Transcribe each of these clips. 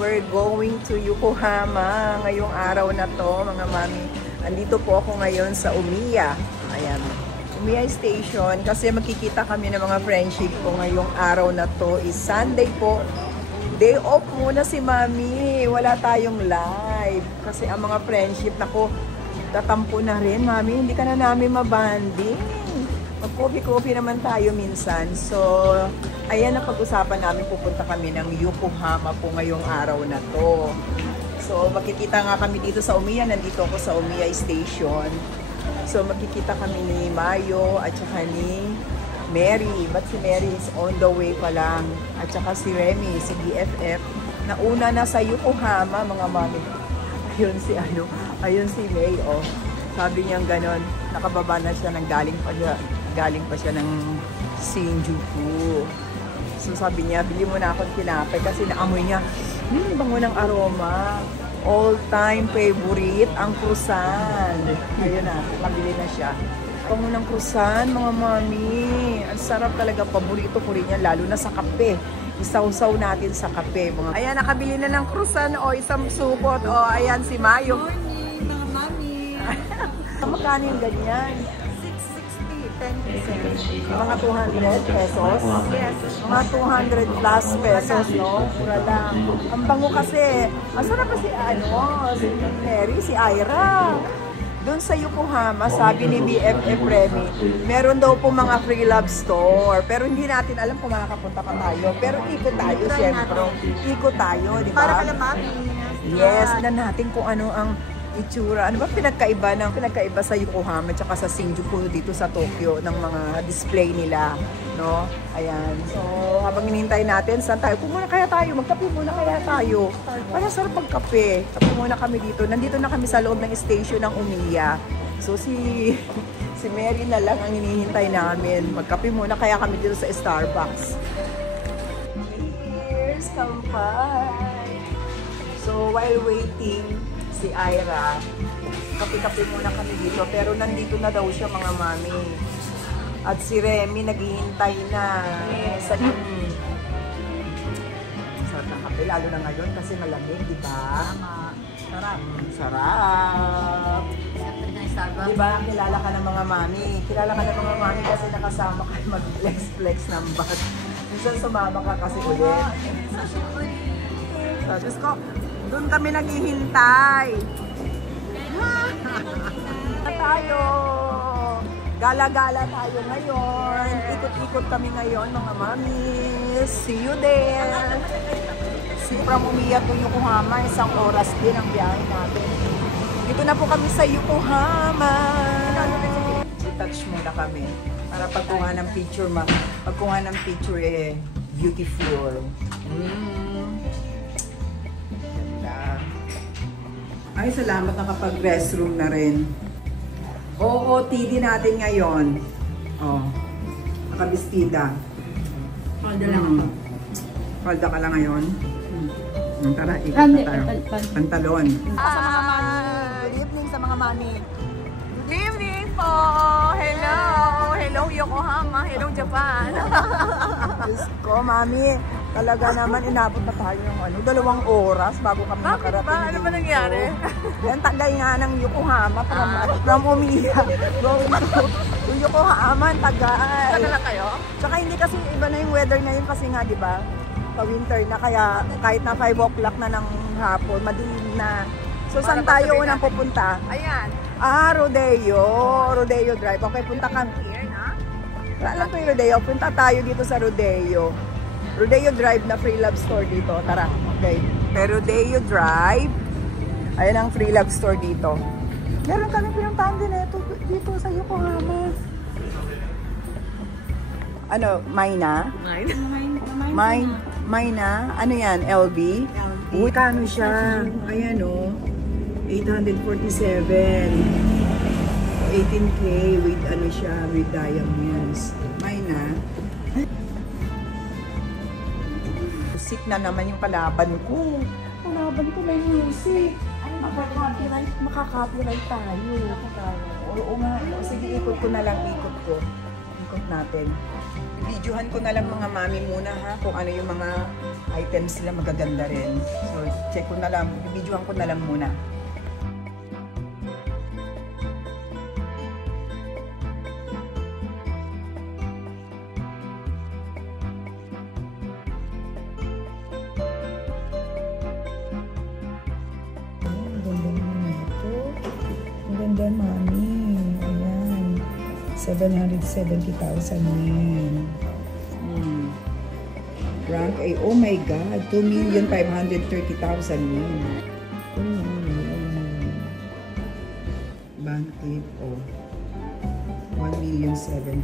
We're going to Yokohama ngayong araw na to, mga mami. Andito po ako ngayon sa Omiya. Ayan, Omiya Station. Kasi magkikita kami ng mga friendship ko ngayong araw na to. Is Sunday po. Day off muna si mami. Wala tayong live. Kasi ang mga friendship, nako, tatampo na rin, mami. Hindi ka na namin mabanding. Mag-coffee-coffee naman tayo minsan. So, ayan ang pag-usapan namin. Pupunta kami ng Yokohama po ngayong araw na to. So, makikita nga kami dito sa Omiya. Nandito ako sa Omiya Station. So, makikita kami ni Mayo at saka ni Mary. But si Mary is on the way pa lang. At saka si Remy, si BFF. Nauna na sa Yokohama, mga mami. Ayun si May, oh. Sabi niya ganon, nakababa na siya, galing pa siya ng Shinjuku. So sabi niya, bili mo na akong tinapay kasi naamoy niya, bango ng aroma. All-time favorite, ang croissant. Ayun na, nabili na siya. Bango ng croissant, mga mami. Ang sarap talaga, paborito ko rin yan, lalo na sa kape. Isaw-saw natin sa kape. Ayan, nakabili na ng croissant, o isang supot. O, ayan si Mayo. Morning, mga mami. Magkano yung ganyan? 10%. Mga 200 pesos? Yes. Mga 200 plus pesos, no? Mura lang. Ang bango kasi. Ang sarap kasi si Mary, si Ira. Doon sa Yokohama, sabi ni BFF Remy, meron daw po mga free love store. Pero hindi natin alam kung makakapunta pa tayo. Pero ikot tayo, siyempre. Ikot tayo, di ba? Para kala mami. Yes, na natin kung ano ang itsura. Ano ba pinagkaiba sa Yokohama at sa Shinjuku dito sa Tokyo ng mga display nila, no? Ayan. So, habang hinihintay natin, saan tayo? Muna kaya tayo, magkape muna kaya tayo. Para sarap pagkape. Kape muna kami dito. Nandito na kami sa loob ng station ng Omiya. So, si Mary na lang ang hinihintay namin. Magkape muna kaya kami dito sa Starbucks. Here's kampay. So, while waiting, si Ira, kape-kape muna kami dito, pero nandito na daw siya, mga mami. At si Remy naghihintay na sa sarap ng kape, lalo na ngayon kasi malamig, di ba? Sarap. Sarap. Di ba? Kilala ka ng mga mami. Kilala ka ng mga mami kasi nakasama kayo mag-flex ng bag. Minsan sumama ka kasi ulit. So, Diyos ko, doon kami naghihintay. Tayo. Gala-gala tayo ngayon. Ikot-ikot kami ngayon, mga mami. See you there. From Omiya to Yokohama, 1 oras din ang biyahe natin. Dito na po kami sa Yokohama. I-touch muna kami. Para pagkuha ng picture, pagkuha ng picture, beautiful. Ay, salamat, nakapag-restroom na rin. OOTD natin ngayon. Oh, nakabistida. Palda lang ako. Palda ka lang ngayon? Tara, ikot na tayo. Pantalon. Good evening sa mga mami. Good evening po! Hello! Hello Yokohama! Hello Japan! Diyos ko, mami. Talaga naman, inabot na tayo ng 2 oras bago kami nakarating. Bakit ba? Ano ba nangyari? Yan, tagay nga ng Yokohama from Omiya. Going to Yokohama, tagay. Tagal na kayo? Tsaka hindi kasi iba na yung weather ngayon kasi nga, di ba? Pa-winter na, kaya kahit na 5 o'clock na ng hapon, madilim na. So, saan tayo unang pupunta? Ayan. Rodeo. Rodeo Drive. Okay, punta kami. Here na? Alam ko yung Rodeo. Punta tayo dito sa Rodeo. Rodeo Drive na free love store dito. Tara. Okay. Pero Rodeo Drive. Ayan ang free love store dito. Meron kami pinuntahan din dito sa Yokohama. Ano? Mine na? May na? Ano yan? LV? Uy, kano siya? Ayan o. 847. 18K with ano siya, with diamonds. May na. Music na naman yung kalaban ko. Kalaban ko may music. Makaka-copyright tayo. Oo nga. O, sige, ikot ko na lang. Ikot ko. Ikot natin. Videohan ko na lang mga mami muna ha. Kung ano yung mga items nila magaganda rin. So, check ko na lang. Videohan ko na lang muna. Ganda, mami. Ayan. 770,000 yen. Rank A. Oh my God. 2,530,000 yen. Bank 8. Oh. 1,700,000.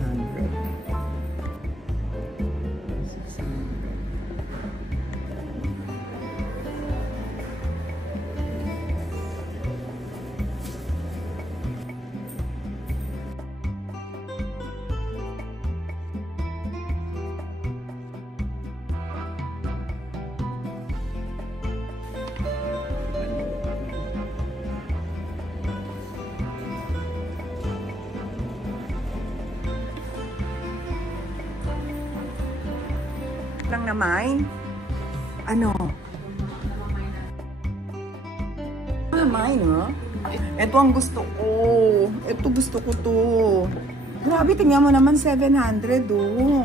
Lang naman. Ano? Naman, ha? Ito ang gusto ko. Ito gusto ko to. Grabe, tingnan mo naman 700, oh.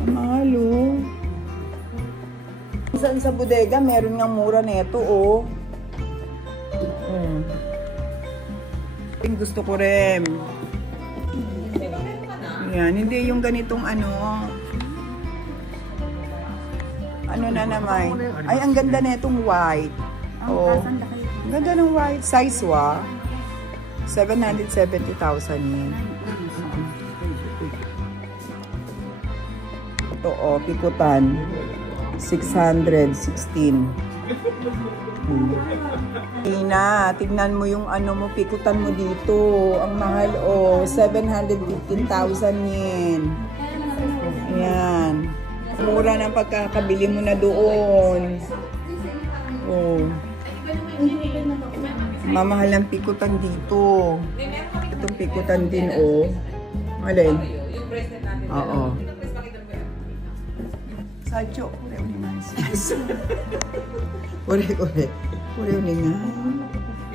Ang mahal, oh. Saan sa bodega, meron nga mura nito, oh. Yung gusto ko rin. Yan, hindi yung ganitong ano. Ano na naman? Ay, ang ganda na itong white. Oh. Ang ganda ng white. Size wa. 770,000 yen. Ito, oh, pikutan. 616. Tina, tignan mo yung ano mo, pikutan mo dito. Ang mahal, oh. 715,000 yen. Ayan. Mura ng pagkakabili mo na doon. Oh. Mamahal ang pikutan dito. Itong pikutan din, oh. Alin? Oo. Sadyo. Ure. Ure ulingan.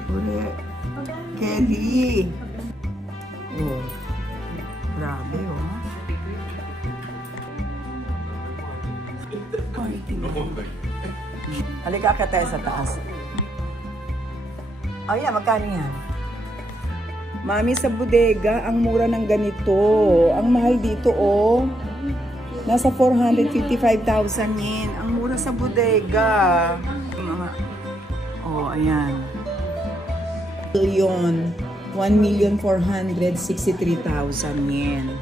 Ure. Kelly. Oh. Grabe, oh. Halika ka tayo sa taas. Oh yeah, magkano yan? Mami, sa bodega, ang mura ng ganito. Ang mahal dito, oh. Nasa 455,000 yen. Ang mura sa bodega. Oh, ayan. 1,463,000 yen.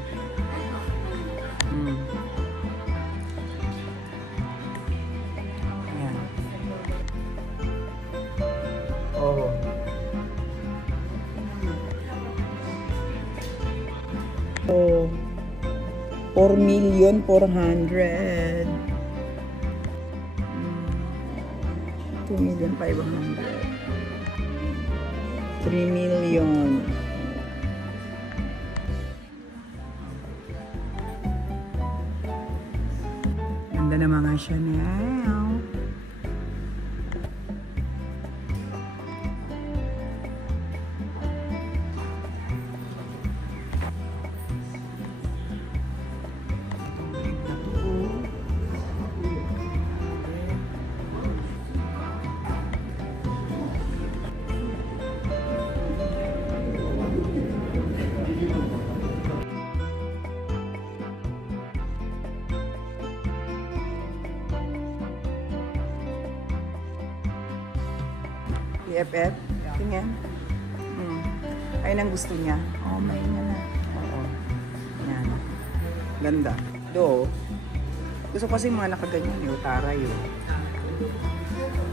Oh. Oh. 4,400,000. 2,500,000. 3 million. Ganda na mga Chanel. EFF? Tingnan. Ayun ang gusto niya. Oh, may niya na. Oo. Yan. Ganda. Do. Gusto ko kasi mga nakaganyan yung taray yun.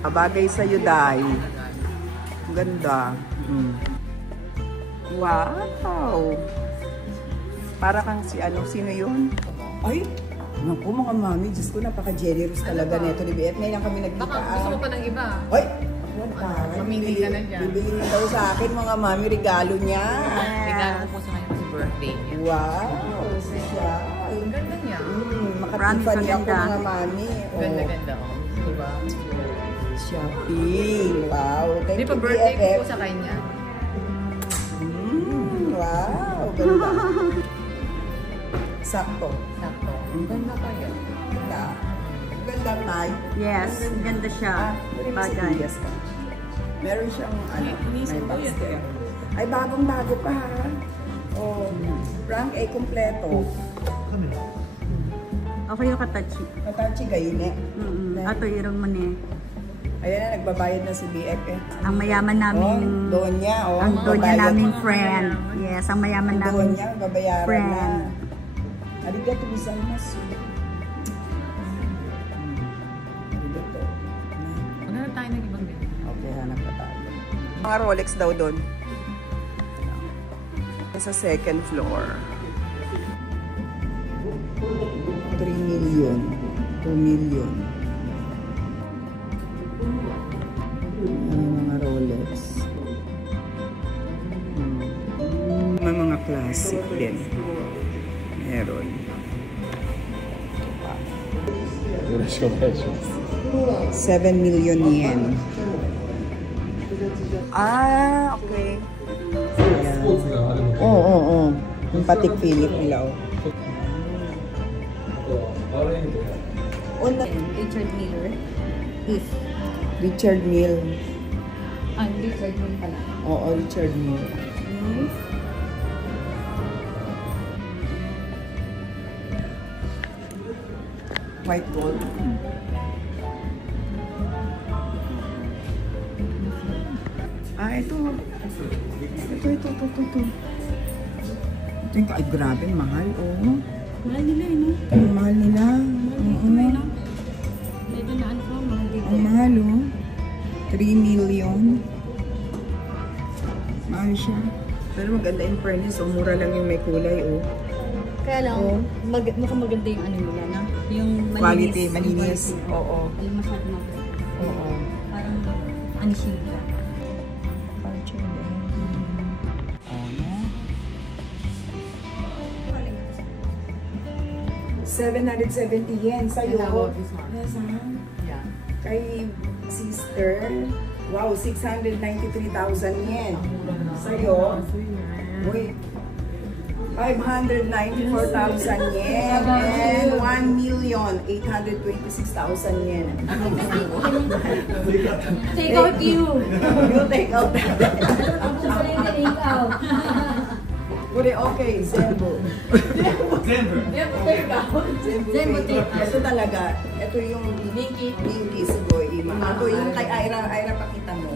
Abagay sa'yo, Day. Ang ganda. Wow! Para kang si ano, sino yun? Ay! Naku mga mami, Diyos ko, napaka-generous talaga neto ni BF. Ngayon lang kami nagkita. Baka gusto mo pa ng iba. Ay! Mamili ka na dyan. Bibili daw sa akin mga mami, regalo niya. Regalo ko po sa kanya sa birthday niya. Wow! Siya. Ang ganda niya. Makatipan niya ako mga mami. Ganda-ganda. Diba? Shopping. Wow. Thank Di you, pa birthday ko BFF. po sa kanya. Wow. Ganda. Sakto. Sakto. Ang ganda kaya. Ganda. Ganda, Tay. Yes, ganda siya. Bagay. Yes, ka. Meron siyang ano, Inisip ko yun. basket. Ay, bagong-bago pa ha. Oh, rank A kompleto. Ako yung katachi. Katachi gayine. Ato irong man eh. Ayan na, nagbabayad na si BF eh. Ang mayaman namin. Doon niya, oh. Ang doon niya Babayad. naming friend. Yes, ang mayaman Doon namin niya, babayaran friend. na. Arigato gozaimasu. Arigato. Maghanap tayo ng ibang din. Okay, hanap ka tayo. Mga Rolex daw doon. Sa second floor. 3 million. 2 million. Mga Rolex. May mga classic din. Meron. 7 million yen. Ah, okay. Ayan. Oo. Yung patik Philip nila. Richard Miller. If. Richard Mille. Richard Miller pala. Oo, Richard Mille. White gold. Ah, ito. Ito. Ay, grabe, mahal, oh. Mahal nila eh, no? Ang mahal nila. Medyo na ano ko, mahal dito. Ang mahal, oh. 3 million. Mahal siya. Pero maganda in fairness, oh. Mura lang yung may kulay, oh. Kaya lang, Oh. mukhang maganda yung ano nila, no? Yung malinis. Quality, malinis. Quality. Oo. Yung masyado maganda. Oo. Parang ano siya. ₱770 sa'yo. Yes, ha? Yeah. Kay sister, wow, 693,000 yen. Sa'yo, wait, 594,000 yen and 1,826,000 yen. Take out you! You take out that. Take out. Uri, okay, Zembo. Zembo take out. Ito talaga, ito yung Binky Sigoy Ima. Ito yung kay Ira pakita mo.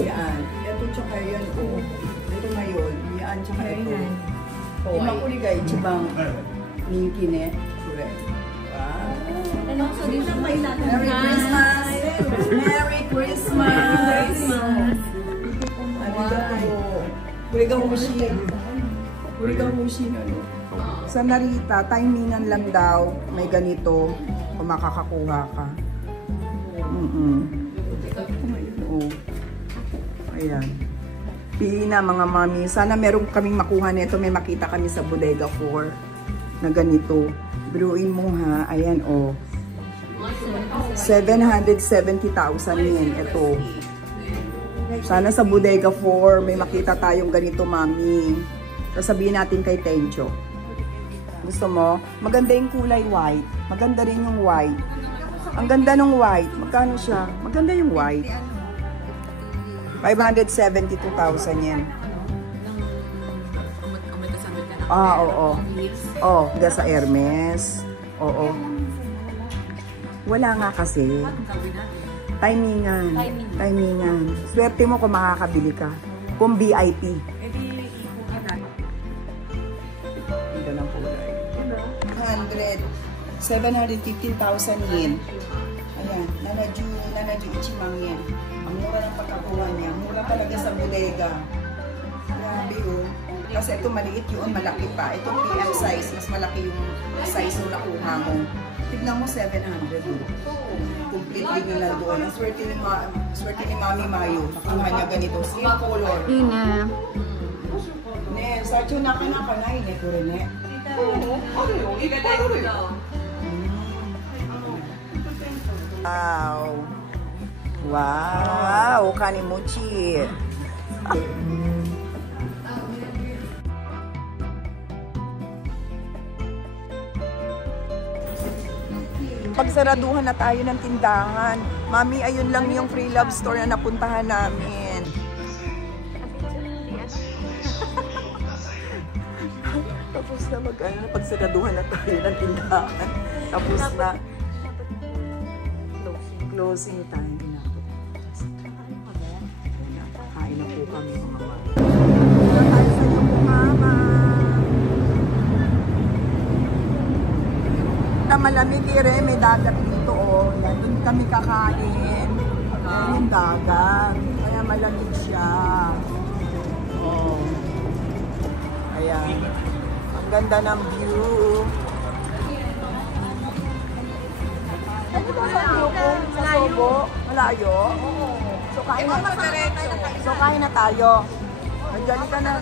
Yan. Ito tsaka yan, oh. Ito ngayon, yan tsaka ito. Ima kuligay, chibang Binky ne. Correct. Wow. And also, din siya may natin. Merry Christmas! Merry Christmas! Arigato. Kurigang mushi. Kurigang mushi na, no? Sa Narita, timingan lang daw, may ganito, kung makakakuha ka. Oo. Ayan. Pili na mga mami. Sana meron kaming makuha nito. May makita kami sa Bodega 4 na ganito. Biruin mo ha. Ayan, oh. 770,000 yen. Ito. Sana sa Bodega 4 may makita tayong ganito, mami. Sasabihin natin kay Tencho. Gusto mo? Maganda yung kulay white. Maganda rin yung white. Ang ganda ng white. Magkano siya? Maganda yung white. 572,000 yen. Ah, oo. Oh, hanggang sa Hermes. Oo. Wala nga kasi. Timingan. Swerte mo kung makakabili ka. Kung VIP. Ganda ng kulay. 100. 715,000 yen. Ayan, nanaju ichimang yen. Ang mura ng pagkakuha niya. Mura talaga sa bodega. Grabe yun. Kasi ito maliit yun, malaki pa. Ito PM size, mas malaki yung size yung nakuha mo. Tignan mo 700 yun. Completely nila doon. Ang swerte ni Mami Mayo. Nakuha niya ganito. Same color. Ina. Ne, sacho naka-naka na yun. Ito rin eh. Wow. Wow, kanimochi. Pagsaraduhan na tayo ng tindahan. Mami, ayun lang yung Free Love store na napuntahan namin. Tapos na pagsaraduhan na tayo ng tindahan. Tapos na closing time na. Kain na po kami mga mama. Dito tayo sa Yokohama. Malamig rin, may dagat dito oh. Yan, doon kami kakain. Ayan yung dagat. Kaya malamig siya. Oh. Ayan. Ang ganda ng view. Ano ba sa Yoko? Sa Sobo? Malayo? So kain na tayo. So kain na tayo. Nandiyan ka na.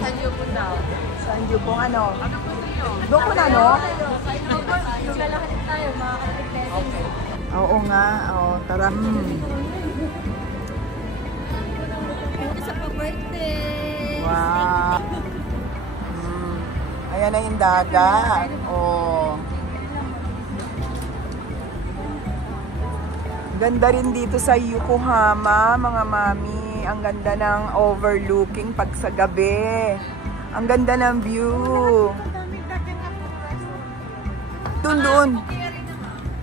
Sanjupon daw. Sanjupon ano? Doon ko na, no? Lalakad tayo, makakapit. Oo nga. Oo, tara. Sa pa-birthday. Wow. Ayan na yung dagat. Oh. Ganda rin dito sa Yokohama, mga mami. Ang ganda ng overlooking pag sa gabi. Ang ganda ng view. Doon.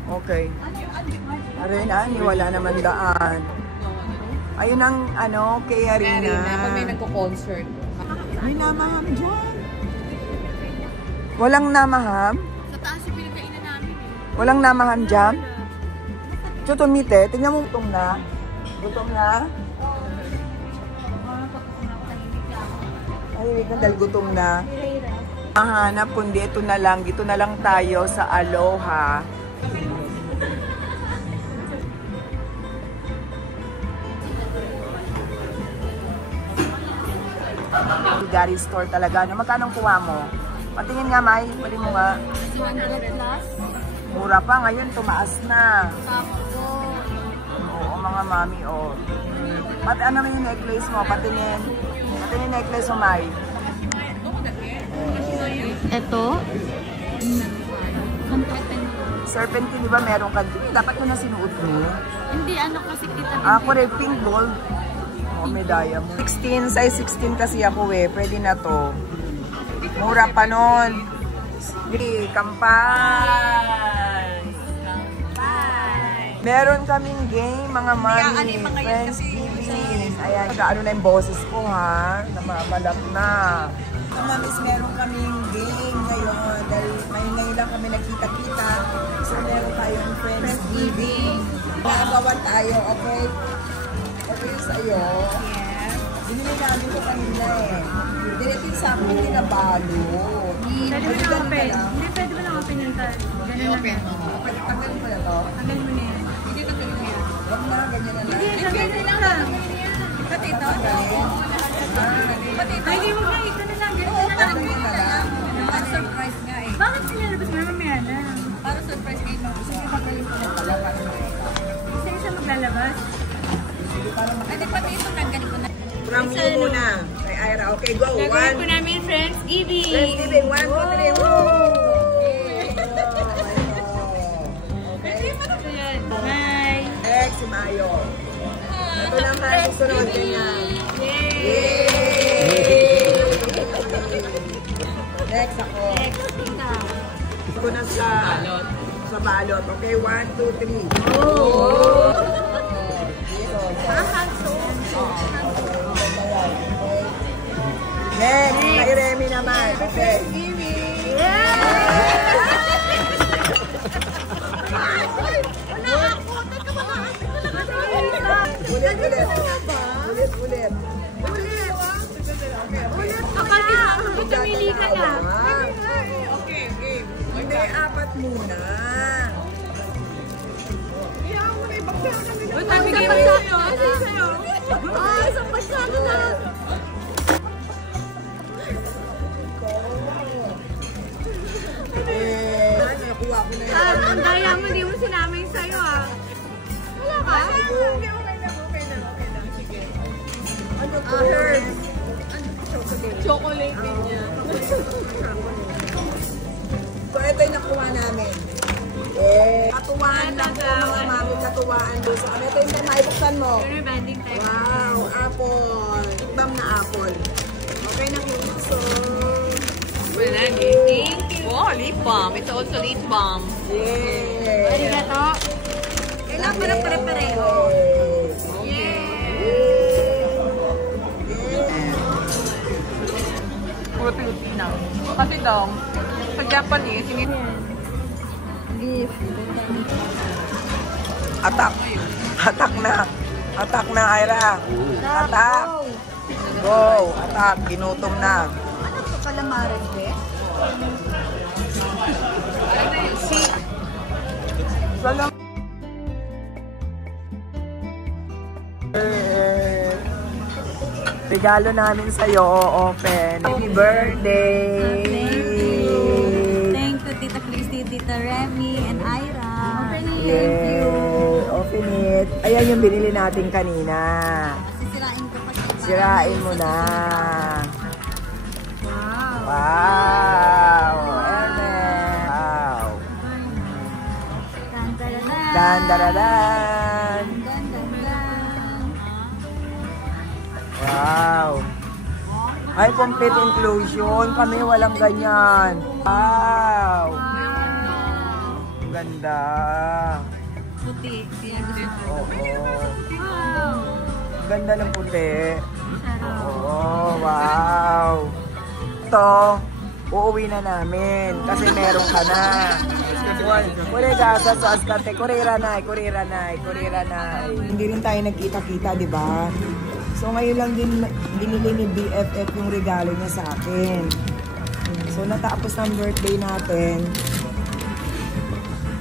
Okay. Arena, wala naman daan. Ayun ang ano, kay Arena. Pag may nagko-concert. May namaham dyan. Walang namaham? Sa taas yung pinagkainan namin. Walang namaham dyan? Chutumite, tingnan mo gutom na. Gutom na? Ay, wait na, dahil gutom na. Mahanap, kundi ito na lang. Dito na lang tayo sa Aloha. Bulgari store talaga. Ano, magkano kuha mo? Patingin nga, May. Pwede mo nga. 200 plus. Mura pa. Ngayon, tumaas na. Sakto. Oo, mga mami, oh. Pati ano yung necklace mo? Patingin. Patingin necklace mo, May. Ito? Serpentine, di ba meron ka? Dapat ko na sinuot mo. Hindi, ano kasi kita. Ako rin, pink gold. Oh, medaya mo. 16, size 16 kasi ako eh. Pwede na to. Mura pa nun. Hey, kampay! Meron kaming game, mga mami. Friendsgiving. Ayan, ano na yung boses ko ha. Namamalap na. Mga mamis, meron kaming game ngayon. Dahil ngayon lang kami nakita-kita. So, meron tayong Friendsgiving. Gagawan tayo, okay? Okay sa'yo? Yes. Binili namin ko kanina eh. Diretin sa akin, tinabalo. Pwede mo na open. Hindi, pwede mo na open yung tag. Ganun lang. Tanggalin mo na to? Tanggalin mo na yan. Hindi tanggalin mo yan. Huwag na, ganyan na lang. Hindi, tanggalin mo lang. Pati ito? Pati ito? Ay, huwag na. Ito na lang. Ganyan na lang. Para surprise nga eh. Bakit sinalabas mo mamaya na? Para surprise kayo. Sige, tanggalin mo na pala. Isa-isa maglalabas. Hindi, pati ito tanggalin ko na. From you muna. Kay Ira. Okay, go. Gagawin po namin Friendsgiving. Friendsgiving. 1, 2, 3. Woo! Okay. Hi. Next, si Mayo. Ito naman, susunod. Ganyan. Yay! Next ako. Next, kita. Ako na sa balot. Okay, 1, 2, 3. Oh! Next, kay Remy naman. Okay. Yeah! Ulit. Ulit. Ulit mo Kapag na. tumili ka na. Okay, game. Hindi, apat muna. Uy, sabi kayo sa'yo. Ay, isang pasyado na. Nakuha ko na yan. Ang daya mo, di mo sinamay sa'yo ah. Wala ka? Ano to? Herbs. Chocolate niya. So, ito yung nakuha namin. Katuwaan lang po mga mami, katuwaan doon sa kami. Ito yung maibuksan mo. Dinner banding time. Wow, apple. Bam na apple. Okay na so. Wala eh. Thank you. Oh, lip balm. It's also lip balm. Yeah. Arigato. Kailangan pa na pare-pareho. Puro Pilipina. Kasi daw, sa Japanese, hindi Atak. Atak na. Atak na, Ira. Atak. Go. Atak. Ginutom na. Ano to kalamares, be? Salam. Regalo namin sa'yo, open. Happy birthday! Thank you, Tita Christy, Tita Remy, and Ira. Yeah, open it. Ayan yung binili natin kanina. Sisirain ko pa. Sirain mo na. Wow. Wow! Amen! Wow! Dan-dan-dan. Dan-daradan! Dan-dan-dan. Wow! Ay, complete inclusion. Kami walang ganyan. Wow! Ganda. Puti. Kaya gusto ko. Oo. Wow. Ganda ng puti. Sarap. Oh, wow. Ito, uuwi na namin kasi meron ka na. Kure gasa sa askate, kurira na. Hindi rin tayo nagkita-kita, di ba? So ngayon lang din binili ni BFF yung regalo niya sa akin. So natapos ng birthday natin,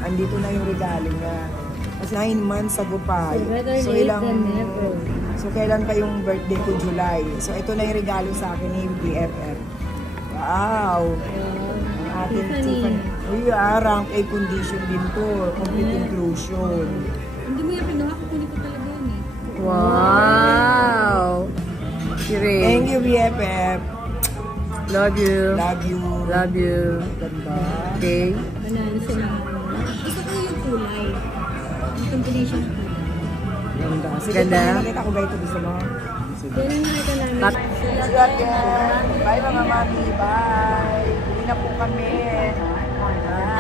andito na yung regalo niya. Kasi 9 months ago pa. So kailan pa yung birthday ko? July. So ito na yung regalo sa akin ni BFF. Wow! Ang ating Tiffany. Uy, rank A condition din to. Complete inclusion. Hindi mo yung pinuha, kukunin ko talaga yun eh. Wow! Kiri. Thank you, BFF. Love you. Love you. Love you. Ganda. Okay. Banana siya na. Gusto ko yung kulay. Yung combination ng kulay. Ganda. Sige, Ganda. nakita ko ba ito gusto mo? Sige. Yan ang nakita namin. See you again. Bye mga mami. Bye. Uwi na po kami. Bye.